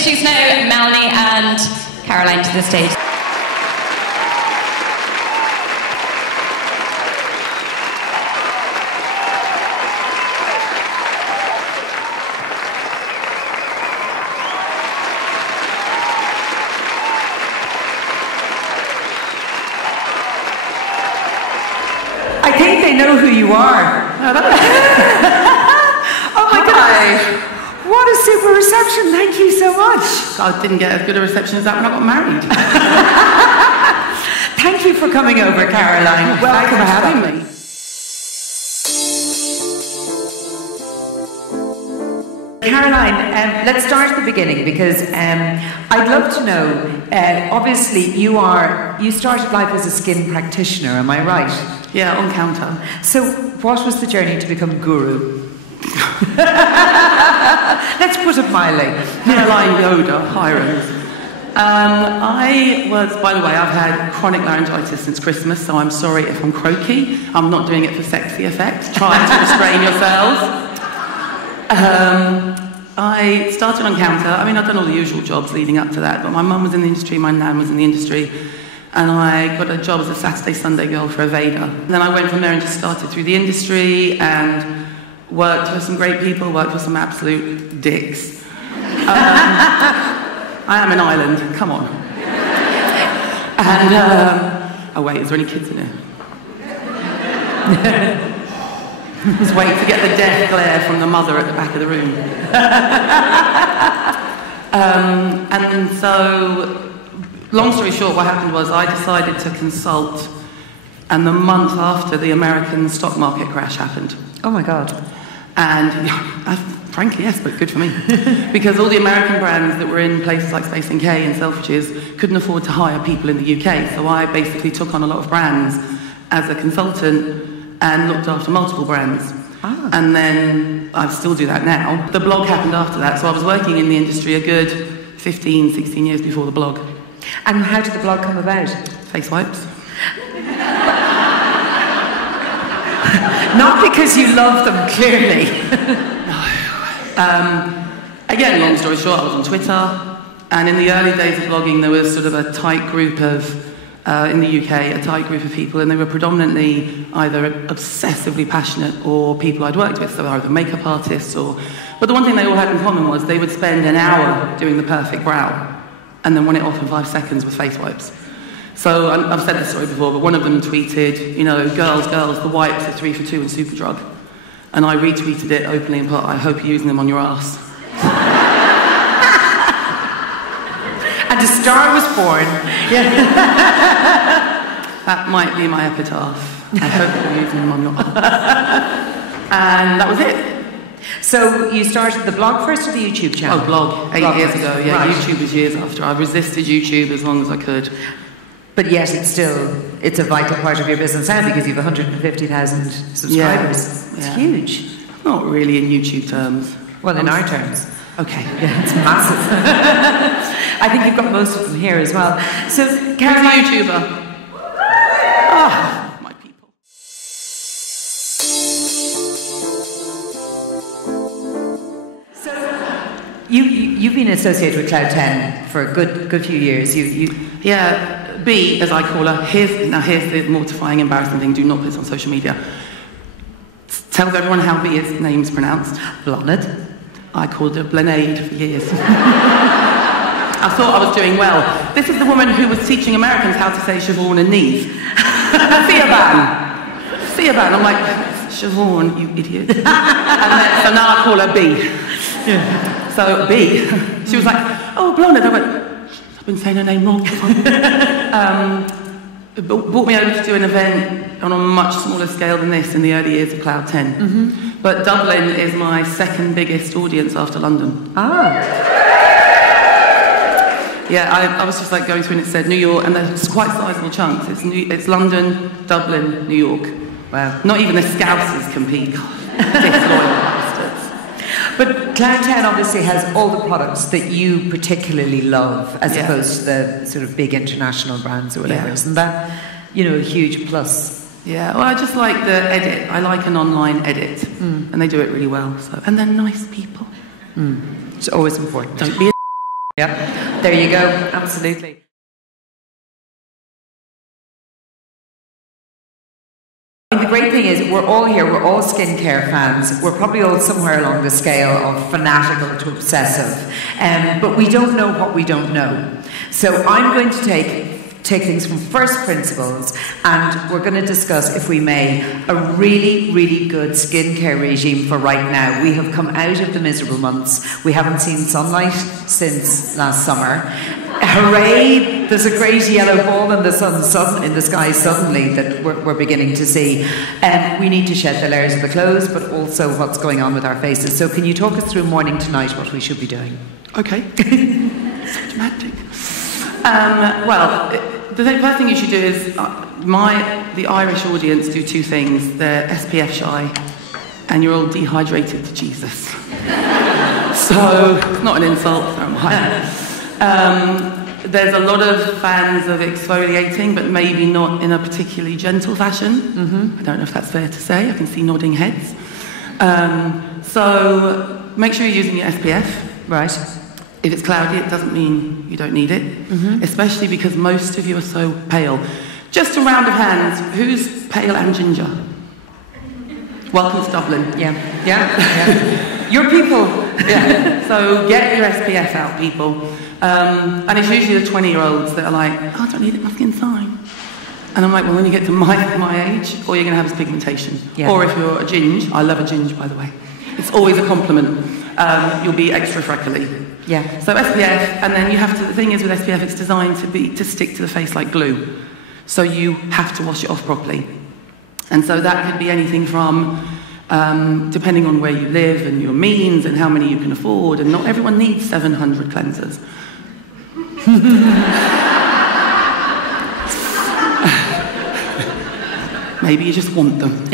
introduce now Melanie and Caroline to the stage. I think they know who you are. Oh my God. What a super reception. Thank you so much. I didn't get as good a reception as that when I got married. Thank you for coming over, Caroline. Welcome for having me. Caroline, let's start at the beginning because I'd love to know, obviously you started life as a skin practitioner, am I right? Yeah, on counter. So what was the journey to become guru? Let's put it mildly. Caroline Yoda, Hirons. I was, by the way, I've had chronic laryngitis since Christmas, so I'm sorry if I'm croaky. I'm not doing it for sexy effect. Try to restrain yourselves. I started on counter. I mean, I've done all the usual jobs leading up to that, but my mum was in the industry, my nan was in the industry, and I got a job as a Saturday, Sunday girl for Aveda. And then I went from there and just started through the industry and worked for some great people, worked for some absolute dicks. I am an island, come on. And, oh wait, is there any kids in here? Just wait to get the death glare from the mother at the back of the room. And so, long story short, what happened was I decided to consult, and the month after the American stock market crash happened. Oh my God. And frankly, yes, but good for me. Because all the American brands that were in places like Space NK and Selfridges couldn't afford to hire people in the UK. So I basically took on a lot of brands as a consultant and looked after multiple brands. Ah. And then I still do that now. The blog happened after that, so I was working in the industry a good 15, 16 years before the blog. And how did the blog come about? Face wipes. Not because you love them, clearly. No. Again, long story short, I was on Twitter, and in the early days of blogging, there was sort of a tight group of, in the UK, a tight group of people, and they were predominantly either obsessively passionate or people I'd worked with, so either makeup artists or... But the one thing they all had in common was they would spend an hour doing the perfect brow, and then want it off in 5 seconds with face wipes. So I've said this story before, but one of them tweeted, you know, girls, the wipes are 3 for 2 and Superdrug. And I retweeted it openly and put, I hope you're using them on your ass. And a star was born. Yeah. That might be my epitaph. I hope you're using them on your ass. And that was it. So you started the blog first or the YouTube channel? Oh, blog. 8 years ago, yeah. Right. YouTube was years after. I resisted YouTube as long as I could. But yet it's a vital part of your business now because you have 150,000 subscribers. Yeah. It's huge. Not really in YouTube terms. Well, in our terms. Okay. Yeah, it's massive. I think you've got most of them here as well. So, Caroline... Who's a YouTuber? Oh, my people. So, you've been associated with Cloud 10 for a good few years. Yeah. B, as I call her, here's the mortifying, embarrassing thing, do not put this on social media. Tells everyone how B's name's pronounced. Blonde. I called her Blenaid for years. I thought I was doing well. This is the woman who was teaching Americans how to say Siobhan and Neve. Siobhan. I'm like, Siobhan, you idiot. So now I call her B. Yeah. So B, she was like, oh, Blonde. I went, I've been saying her name wrong. Brought me over to do an event on a much smaller scale than this in the early years of Cloud 10. Mm-hmm. But Dublin is my second biggest audience after London. Ah. Yeah, I was just like going through and it said New York, and there's quite sizable chunks. It's London, Dublin, New York. Wow. Not even the Scousers compete. Disloyal bastards. But Cloud 10 obviously has all the products that you particularly love, as opposed to the sort of big international brands or whatever. Yeah. Isn't that, you know, a huge plus? Yeah, well, I just like the edit. I like an online edit, and they do it really well. So, and they're nice people. It's always important. Don't be a Yeah, there you go, absolutely. The great thing is we're all here, we're all skincare fans. We're probably all somewhere along the scale of fanatical to obsessive. But we don't know what we don't know. So I'm going to take things from first principles, and we're going to discuss, if we may, a really, really good skincare regime for right now. We have come out of the miserable months. We haven't seen sunlight since last summer. Hooray! There's a great yellow ball in the sky suddenly that we're beginning to see. We need to shed the layers of the clothes, but also what's going on with our faces. So can you talk us through morning to night what we should be doing? Okay. So dramatic. Well, the first thing you should do is, the Irish audience do two things. They're SPF shy, and you're all dehydrated to Jesus. So, it's not an insult, don't mind. There's a lot of fans of exfoliating, but maybe not in a particularly gentle fashion. I don't know if that's fair to say. I can see nodding heads. So, make sure you're using your SPF. Right. If it's cloudy, it doesn't mean you don't need it, especially because most of you are so pale. Just a round of hands, who's pale and ginger? Welcome to Dublin. Yeah. Your people. Yeah. So get your SPF out, people. And it's usually the 20-year-olds that are like, oh, I don't need it, my skin's fine. And I'm like, well, when you get to my age, all you're going to have is pigmentation. Yeah. Or if you're a ginge, I love a ginge, by the way. It's always a compliment. You'll be extra freckly. Yeah. So SPF, and then you have to, the thing is with SPF, it's designed to stick to the face like glue. So you have to wash it off properly. And so that could be anything from, depending on where you live and your means and how many you can afford, and not everyone needs 700 cleansers. Maybe you just want them.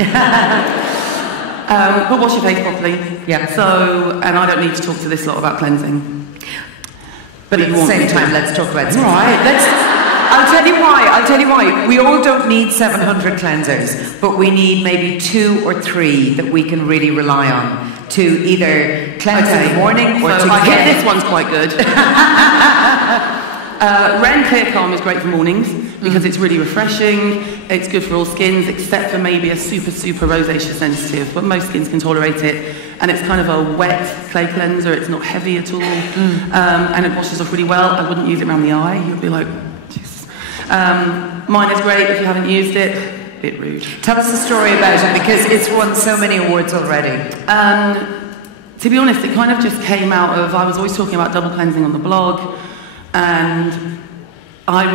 But wash your face properly. Yeah. So, and I don't need to talk to this lot about cleansing. But at the same time, let's talk about something. Right. I'll tell you why. We all don't need 700 cleansers, but we need maybe 2 or 3 that we can really rely on to either cleanse in the morning or to get... This one's quite good. Ren Clear Calm is great for mornings because it's really refreshing. It's good for all skins, except for maybe a super rosacea sensitive, but most skins can tolerate it. And it's kind of a wet clay cleanser. It's not heavy at all, and it washes off really well. I wouldn't use it around the eye. You'd be like, Jesus. Mine is great if you haven't used it. A bit rude. Tell us a story about it because it's won so many awards already. To be honest, it kind of just came out of, I was always talking about double cleansing on the blog, and I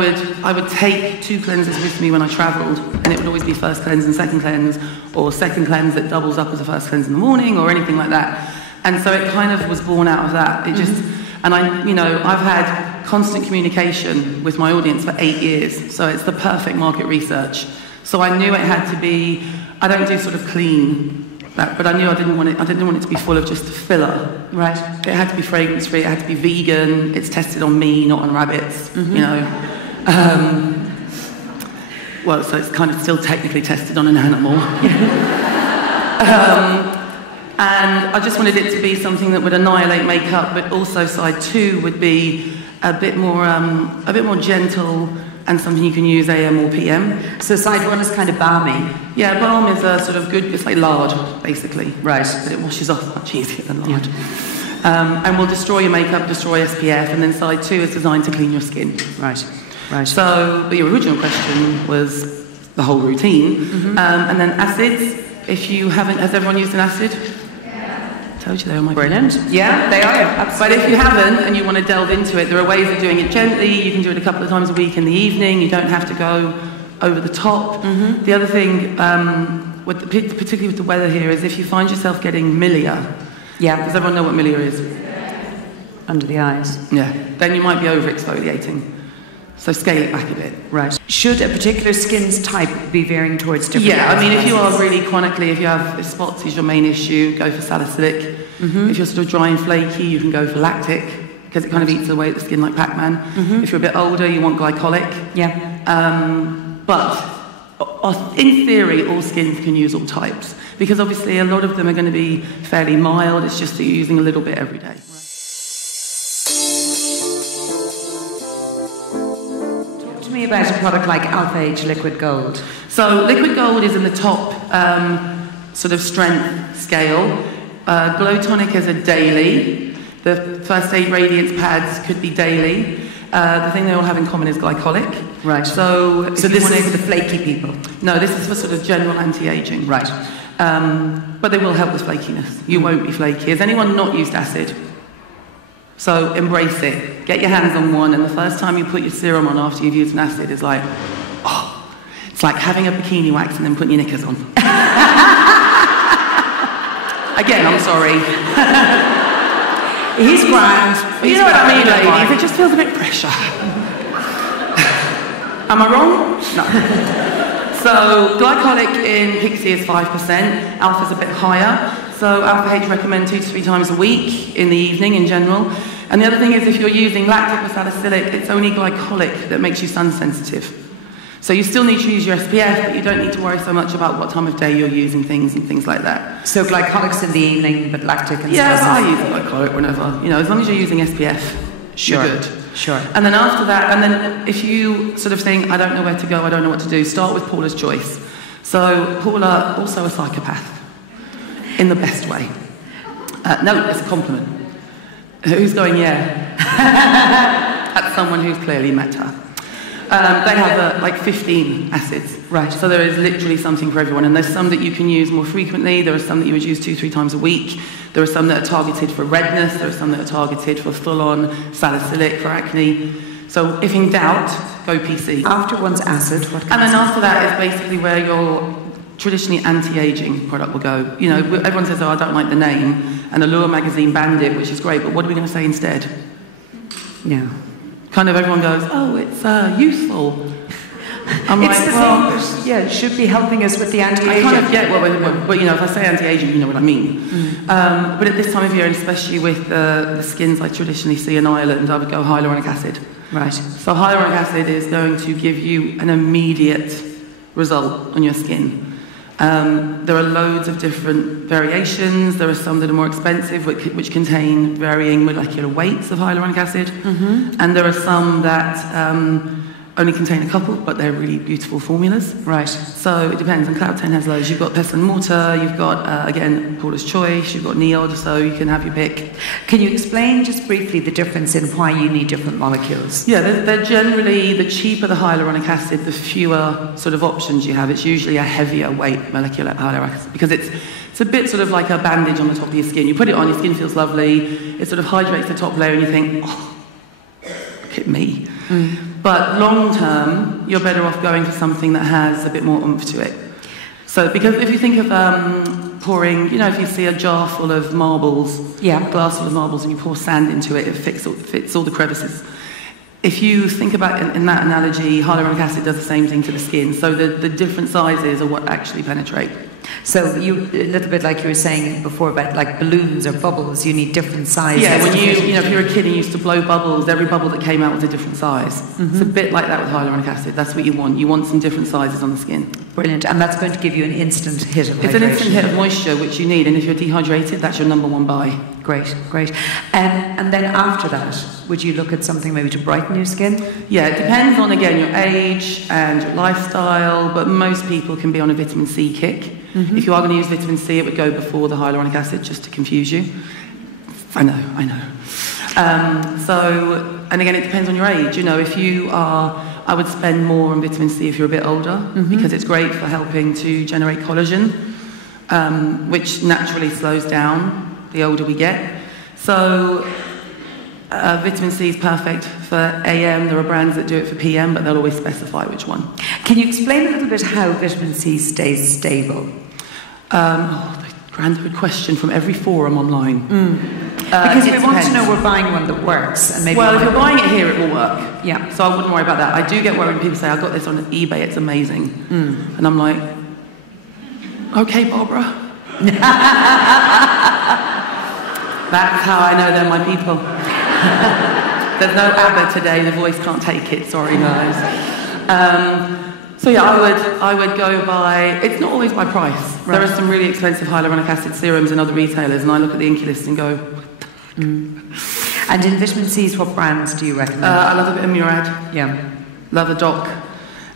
would take 2 cleansers with me when I travelled, and it would always be first cleanse and second cleanse, or second cleanse that doubles up as a first cleanse in the morning, or anything like that. And so it kind of was born out of that. It just, and I've had constant communication with my audience for 8 years, so it's the perfect market research. So I knew it had to be, I don't do sort of clean, but I knew I didn't want it to be full of just filler. Right. It had to be fragrance free, it had to be vegan, it's tested on me, not on rabbits, well, so it's kind of still technically tested on an animal. And I just wanted it to be something that would annihilate makeup, but also side 2 would be a bit more gentle and something you can use AM or PM. So side 1 is kind of balmy. Yeah, balm is a sort of good, it's like lard, basically. Right. But it washes off much easier than lard. Yeah. And will destroy your makeup, destroy SPF, and then side 2 is designed to clean your skin. Right. So, but your original question was the whole routine. And then acids, if you haven't, has everyone used an acid? Told you they were my brilliant. Yeah, they are. Absolutely. But if you haven't and you want to delve into it, there are ways of doing it gently. You can do it a couple of times a week in the evening. You don't have to go over the top. The other thing, particularly with the weather here, is if you find yourself getting milia. Yeah. Does everyone know what milia is? Under the eyes. Yeah. Then you might be over exfoliating. So scale it back a bit. Right. Should a particular skin's type be veering towards different? Yeah, I mean, if you are really chronically, if you have spots is your main issue, go for salicylic. If you're sort of dry and flaky, you can go for lactic, because it kind of eats away at the skin like Pac-Man. If you're a bit older, you want glycolic. Yeah. But in theory, all skins can use all types, because obviously a lot of them are going to be fairly mild. It's just that you're using a little bit every day. me about a product like Alpha H Liquid Gold. So Liquid Gold is in the top sort of strength scale. Glow Tonic is a daily. The First Aid Radiance pads could be daily. The thing they all have in common is glycolic. Right. So this is for the flaky people? No, this is for sort of general anti-aging. Right. But they will help with flakiness. You won't be flaky. Has anyone not used acid? So embrace it. Get your hands on one, and the first time you put your serum on after you've used an acid is like, oh, it's like having a bikini wax and then putting your knickers on. Again, I'm sorry. He's grand. But you know what I mean, ladies? It just feels a bit pressure. Am I wrong? No. So glycolic in Pixie is 5%. Alpha's a bit higher. So Alpha H recommend 2 to 3 times a week in the evening in general. And the other thing is if you're using lactic or salicylic, it's only glycolic that makes you sun sensitive. So you still need to use your SPF, but you don't need to worry so much about what time of day you're using things and things like that. So glycolic's in the evening, but lactic and yeah, I use glycolic whenever. You know, as long as you're using SPF, sure. You're good. Sure. And then after that, and then if you sort of think, I don't know where to go, I don't know what to do, start with Paula's Choice. So Paula, also a psychopath, in the best way. No, it's a compliment. Who's going, yeah? That's someone who's clearly met her. They have like 15 acids. Right. So there is literally something for everyone. And there's some that you can use more frequently. There are some that you would use 2-3 times a week. There are some that are targeted for redness. There are some that are targeted for full-on salicylic, for acne. So if in doubt, go PC. After one's acid, what and then after that is basically where your traditionally anti-aging product will go. You know, everyone says, oh, I don't like the name. And Allure magazine banned it, which is great. But what are we going to say instead? Yeah. Kind of everyone goes, oh, it's useful. I'm it's like, the well, thing, yeah, it should be helping us with the anti-aging. I kind of get but you know, if I say anti-aging, you know what I mean. But at this time of year, and especially with the skins I traditionally see in Ireland, I would go hyaluronic acid. Right. So hyaluronic acid is going to give you an immediate result on your skin. There are loads of different variations. There are some that are more expensive, which contain varying molecular weights of hyaluronic acid. And there are some that only contain a couple, but they're really beautiful formulas. Right. So it depends. And Cloud 10 has loads. You've got Pestle and Mortar, you've got, again, Paula's Choice, you've got Neod, so you can have your pick. Can you explain just briefly the difference in why you need different molecules? Yeah, they're generally, the cheaper the hyaluronic acid, the fewer sort of options you have. It's usually a heavier weight molecular hyaluronic acid, because it's a bit sort of like a bandage on the top of your skin. You put it on, your skin feels lovely, it sort of hydrates the top layer, and you think, oh, look at me. But long term, you're better off going for something that has a bit more oomph to it. So, because if you think of pouring, you know, if you see a jar full of marbles, a glass full of marbles, and you pour sand into it, it fits all the crevices. If you think about it in that analogy, hyaluronic acid does the same thing to the skin. So the different sizes are what actually penetrate. So you, a little bit like you were saying before about like balloons or bubbles, you need different sizes. Yeah, when you know, if you're a kid and you used to blow bubbles, every bubble that came out was a different size. It's a bit like that with hyaluronic acid. That's what you want. You want some different sizes on the skin. Brilliant. And that's going to give you an instant hit of hydration. It's an instant hit of moisture, which you need. And if you're dehydrated, that's your number one buy. Great, great. And then after that, would you look at something maybe to brighten your skin? Yeah, it depends on, again, your age and your lifestyle, but most people can be on a vitamin C kick. If you are going to use vitamin C, it would go before the hyaluronic acid, just to confuse you. I know. And again, it depends on your age. You know, if you are, I would spend more on vitamin C if you're a bit older, because it's great for helping to generate collagen, which naturally slows down the older we get. So vitamin C is perfect for AM. There are brands that do it for PM, but they'll always specify which one. Can you explain a little bit how vitamin C stays stable? The grand question from every forum online. Because we want to know we're buying one that works. And maybe well, if you're buying it here, it will work. Yeah. So I wouldn't worry about that. I do get worried when people say, I got this on eBay, it's amazing. And I'm like, okay, Barbara. That's how I know they're my people. There's no ABBA today, the voice can't take it, sorry guys. So yeah, I would go by, it's not always by price. Right. There are some really expensive hyaluronic acid serums in other retailers, and I look at the Inky list and go, And in vitamin C's, what brands do you recommend? I love a bit of Murad. Yeah. love a doc.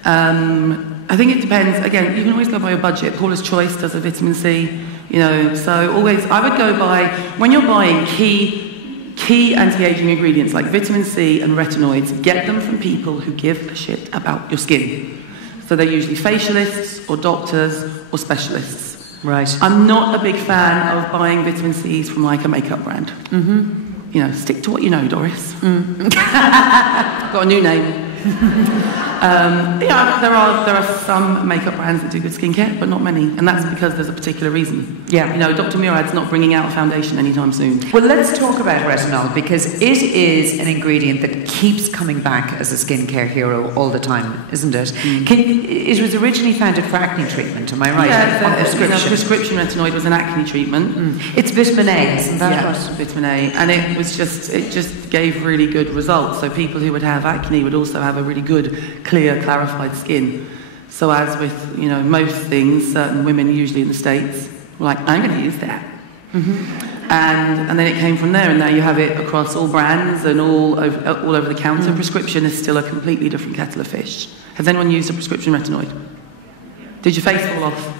I think it depends. Again, you can always go by your budget. Paula's Choice does a vitamin C, you know. So always, I would go by, when you're buying key anti-aging ingredients like vitamin C and retinoids, get them from people who give a shit about your skin. So they're usually facialists or doctors or specialists. Right. I'm not a big fan of buying vitamin C's from like a makeup brand. Mm-hmm. You know, stick to what you know, Doris. Got a new name. Yeah, there are some makeup brands that do good skincare, but not many, and that's because there's a particular reason. Yeah. You know, Dr. Murad's not bringing out a foundation anytime soon. Well, let's talk about retinol, because it is an ingredient that keeps coming back as a skincare hero all the time, isn't it? It was originally founded for acne treatment, am I right? Yeah, prescription retinoid was an acne treatment. It's vitamin A, isn't that yeah, vitamin A, and it just gave really good results. So people who would have acne would also have a really good, clear, clarified skin. So as with, you know, most things, certain women, usually in the States, were like, I'm going to use that. Mm-hmm. And then it came from there, and now you have it across all brands and all over the counter. Prescription is still a completely different kettle of fish. Has anyone used a prescription retinoid? Did your face fall off?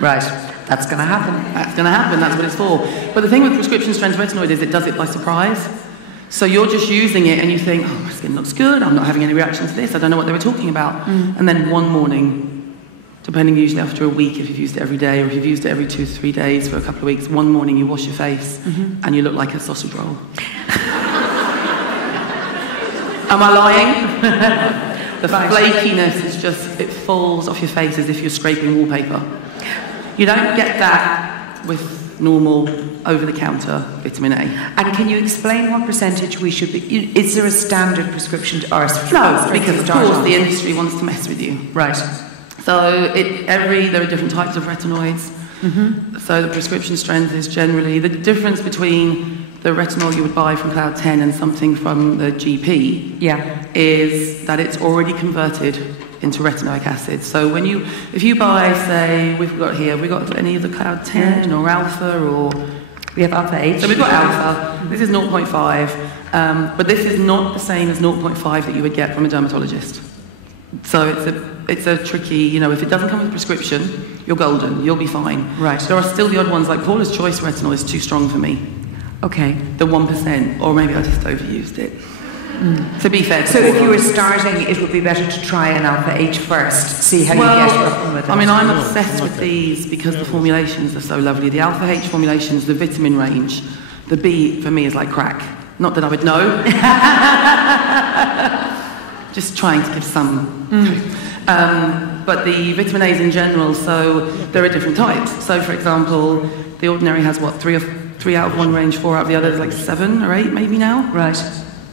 Right, that's going to happen. That's going to happen, that's what it's for. But the thing with prescription strength retinoid is it does it by surprise. So you're just using it and you think, oh, my skin looks good, I'm not having any reaction to this, I don't know what they were talking about. And then one morning, depending usually after a week if you've used it every day, or if you've used it every 2 to 3 days for a couple of weeks, one morning you wash your face and you look like a sausage roll. Am I lying? The flakiness is just, it falls off your face as if you're scraping wallpaper. You don't get that with normal over-the-counter vitamin A. And can you explain what percentage we should be... Is there a standard prescription to ours? No, because of course the industry wants to mess with you. Right. So there are different types of retinoids. So the prescription strength is generally... The difference between the retinol you would buy from Cloud 10 and something from the GP is that it's already converted into retinoic acid. So if you buy, say, we've got any of the Cloud 10 or Alpha, or... We have Alpha H. So we've got Alpha. This is 0.5, but this is not the same as 0.5 that you would get from a dermatologist. So it's a tricky, you know, if it doesn't come with a prescription, you're golden, you'll be fine. Right. There are still the odd ones, like Paula's Choice retinol is too strong for me. Okay. The 1%, or maybe I just overused it. To be fair. So if you were starting, it would be better to try an Alpha H first, see how you get up with it. I mean, I'm obsessed with these because the formulations are so lovely. The Alpha H formulations, the vitamin range, the B for me is like crack. Not that I would know. Just trying to give some. But the vitamin A's in general, so there are different types. So for example, the Ordinary has what, 3 out of one range, 4 out of the other, like 7 or 8 maybe now? Right.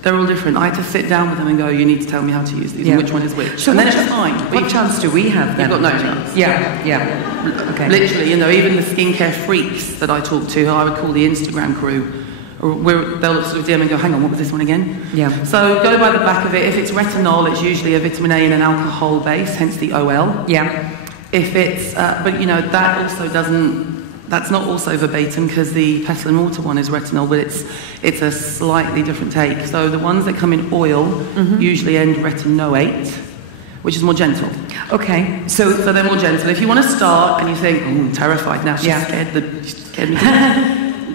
They're all different. I had to sit down with them and go, you need to tell me how to use these and which one is which. So and then it's fine. What chance do we have then? You've got no chance. Yeah. Okay. Literally, you know, even the skincare freaks that I talk to, who I would call the Instagram crew, they'll sort of DM and go, hang on, what was this one again? Yeah. So go by the back of it. If it's retinol, it's usually a vitamin A and an alcohol base, hence the OL. Yeah. If it's, but you know, that also doesn't, that's not also verbatim because the pestle and water one is retinol, but it's a slightly different take. So the ones that come in oil usually end retinoate, which is more gentle. Okay. So they're more gentle. If you want to start and you think, I'm terrified now, she's scared me.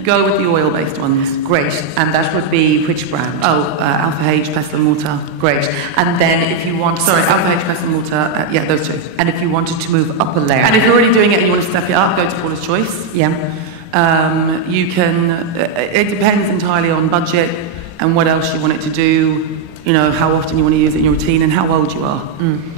Go with the oil-based ones. Great. And that would be which brand? Oh, Alpha H, pestle and water. Great. And then if you want... Sorry, Alpha H, pestle and water. Yeah, those two. And if you wanted to move up a layer... And if you're already doing it and you want to step it up, go to Paula's Choice. Yeah. You can... it depends entirely on budget and what else you want it to do, you know, how often you want to use it in your routine and how old you are.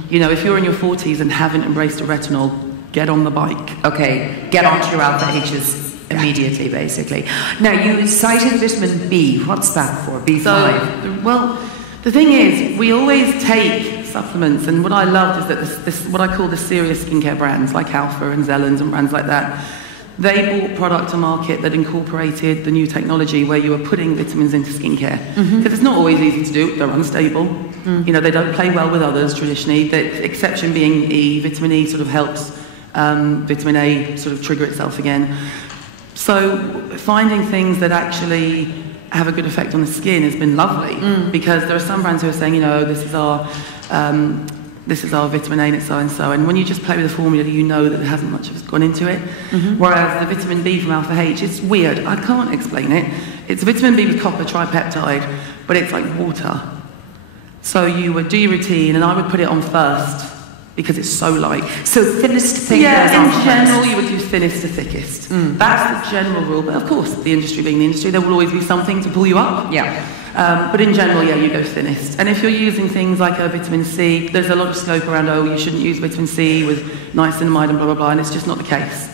You know, if you're in your 40s and haven't embraced a retinol, get on the bike. Okay. Get onto your Alpha H's. Immediately, basically. Now, you cited vitamin B. What's that for? B5? So, well, the thing is, we always take supplements, and what I loved is that this what I call the serious skincare brands, like Alpha and Zellens and brands like that, they brought product to market that incorporated the new technology where you were putting vitamins into skincare. Because it's not always easy to do. They're unstable. You know, they don't play well with others traditionally. The exception being E. Vitamin E sort of helps vitamin A sort of trigger itself again. So finding things that actually have a good effect on the skin has been lovely, because there are some brands who are saying, you know, this is our vitamin A and it's so and so, and when you just play with the formula, you know that there hasn't much gone into it. Whereas the vitamin B from Alpha H, it's weird. I can't explain it. It's vitamin B with copper tripeptide, but it's like water. So you would do your routine, and I would put it on first because it's so light. So thinnest to thickest. Yeah, in general, you would do thinnest to thickest. That's the general rule. But of course, the industry being the industry, there will always be something to pull you up. Yeah. But in general, yeah, you go thinnest. And if you're using things like a vitamin C, there's a lot of scope around, oh, you shouldn't use vitamin C with niacinamide and blah, blah, blah, and it's just not the case.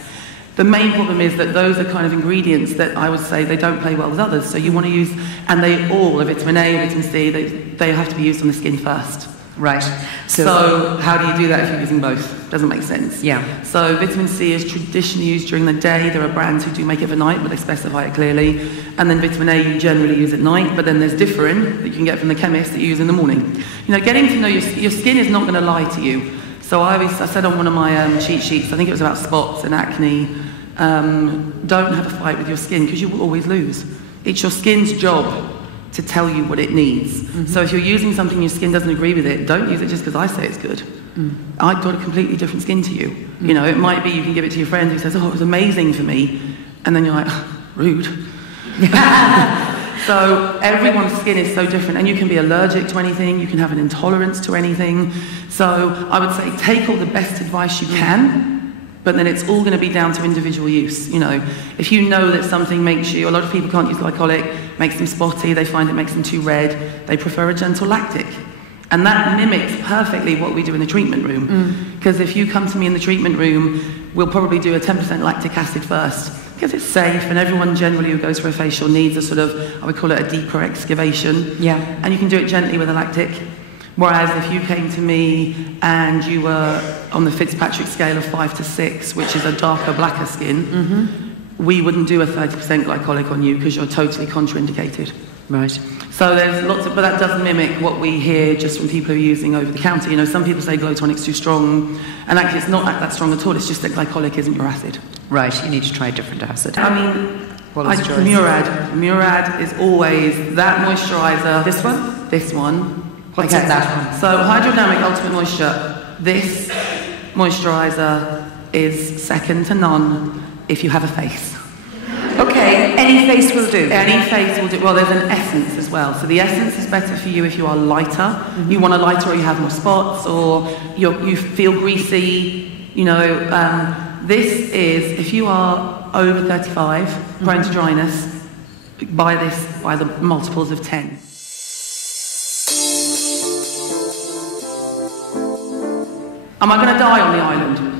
The main problem is that those are kind of ingredients that I would say they don't play well with others. So you want to use, and they all, a vitamin A, vitamin C, they have to be used on the skin first. Right. So how do you do that if you're using both? Doesn't make sense. Yeah. So vitamin C is traditionally used during the day. There are brands who do make it for night, but they specify it clearly. And then vitamin A you generally use at night, but then there's different that you can get from the chemist that you use in the morning. You know, getting to know your skin is not going to lie to you. So I said on one of my cheat sheets, I think it was about spots and acne, don't have a fight with your skin because you will always lose. It's your skin's job to tell you what it needs. So if you're using something your skin doesn't agree with it, don't use it just because I say it's good. I've got a completely different skin to you. You know, it might be you can give it to your friend who says, oh, it was amazing for me. And then you're like, rude. So everyone's skin is so different, and you can be allergic to anything, you can have an intolerance to anything. So I would say take all the best advice you can, but then it's all going to be down to individual use. You know, if you know that something makes you, a lot of people can't use glycolic, makes them spotty, they find it makes them too red, they prefer a gentle lactic. And that mimics perfectly what we do in the treatment room. Because if you come to me in the treatment room, we'll probably do a 10% lactic acid first, because it's safe, and everyone generally who goes for a facial needs a sort of, I would call it a deeper excavation. Yeah. And you can do it gently with a lactic. Whereas if you came to me and you were on the Fitzpatrick scale of 5 to 6, which is a darker, blacker skin, we wouldn't do a 30% glycolic on you because you're totally contraindicated. Right. So there's lots of, but that does mimic what we hear just from people who are using over the counter. You know, some people say glow tonic's too strong, and actually it's not that strong at all. It's just that glycolic isn't your acid. Right. You need to try a different acid. I mean, Murad is always that moisturiser. This one? This one. What's in that one? So Hydrodynamic Ultimate Moisture. This moisturiser is second to none if you have a face. Okay, any face will do. Any face will do. Well, there's an essence as well. So the essence is better for you if you are lighter. You want a lighter, or you have more spots, or you feel greasy. You know, this is, if you are over 35, prone to dryness, buy this by the multiples of 10. Am I going to die on the island?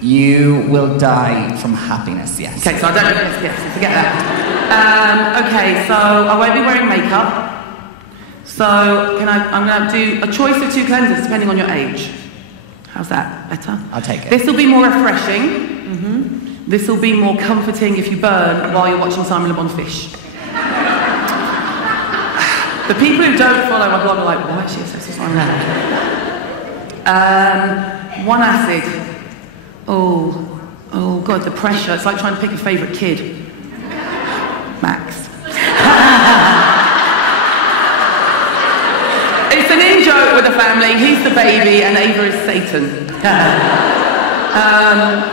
You will die from happiness, yes. Okay, so I don't know yes, forget that. Okay, so I won't be wearing makeup. So I'm going to do a choice of 2 cleansers depending on your age. How's that? Better? I'll take it. This will be more refreshing. This will be more comforting if you burn while you're watching Simon Le Bon fish. The people who don't follow my blog are like, why is she obsessed with Simon Le Bon? One acid. Oh God, the pressure. It's like trying to pick a favourite kid. Max. It's an in-joke with the family. He's the baby and Ava is Satan.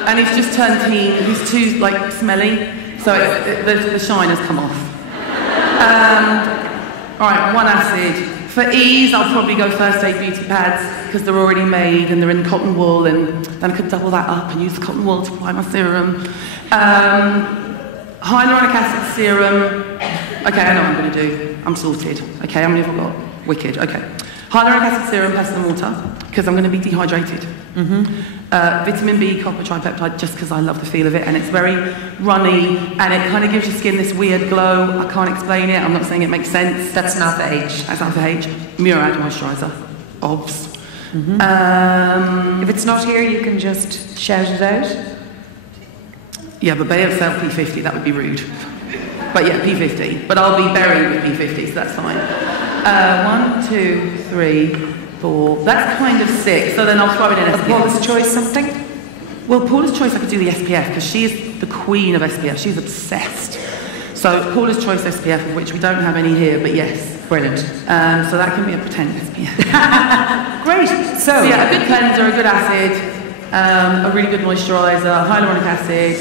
And he's just turned teen. He's too, like, smelly. So the shine has come off. All right, one acid. For ease, I'll probably go First Aid beauty pads because they're already made and they're in cotton wool, and then I could double that up and use the cotton wool to apply my serum. Hyaluronic acid serum. Okay, I know what I'm going to do. I'm sorted. Okay, how many have I got? Wicked. Okay. Hyaluronic acid serum, pestle and water, because I'm going to be dehydrated. Vitamin B, copper tripeptide, just because I love the feel of it, and it's very runny, and it kind of gives your skin this weird glow. I can't explain it. I'm not saying it makes sense. That's not the age. That's not the age. Murad moisturiser. Obs. If it's not here, you can just shout it out. Yeah, but Bay of Self P50, that would be rude. But yeah, P50. But I'll be buried with P50, so that's fine. 1, 2, 3, 4. That's kind of 6. So then I'll throw it in SPF. Paula's Choice something? Well, Paula's Choice, I could do the SPF because she is the queen of SPF. She's obsessed. So Paula's Choice SPF, of which we don't have any here, but yes. Brilliant. So that can be a pretend SPF. Great. So yeah, a good cleanser, a good acid, a really good moisturiser, hyaluronic acid,